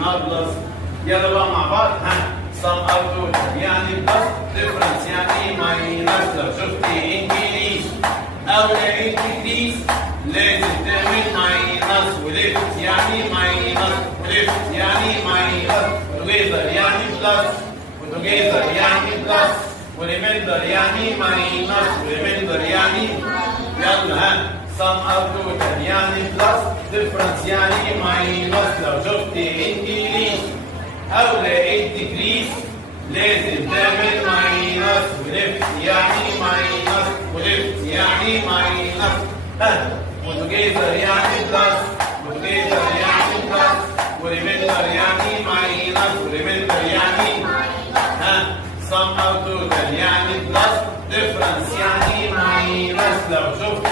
معناها بلس. يلا بقى مع بعض. sum او total يعني بلس، difference يعني ماينس. لو شفت increase او لقيت decrease لازم تعمل ماينس، وليفت يعني ماينس، وليفت يعني ماينس، وتوجذر يعني بلس، وتوجذر يعني بلس، وريميندر يعني ماينس، وريميندر يعني يلا sum او total يعني بلس، difference يعني ماينس. لو شفت increase او لقيت decrease لازم تعمل ماينس، وليفت يعني ماينس، وليفت يعني ماينس. وتوجذر يعني بلس، وتوجذر يعني بلس، وريميندر يعني ماينس، وريميندر يعني sum او total يعني بلس، difference يعني ماينس. لو شفت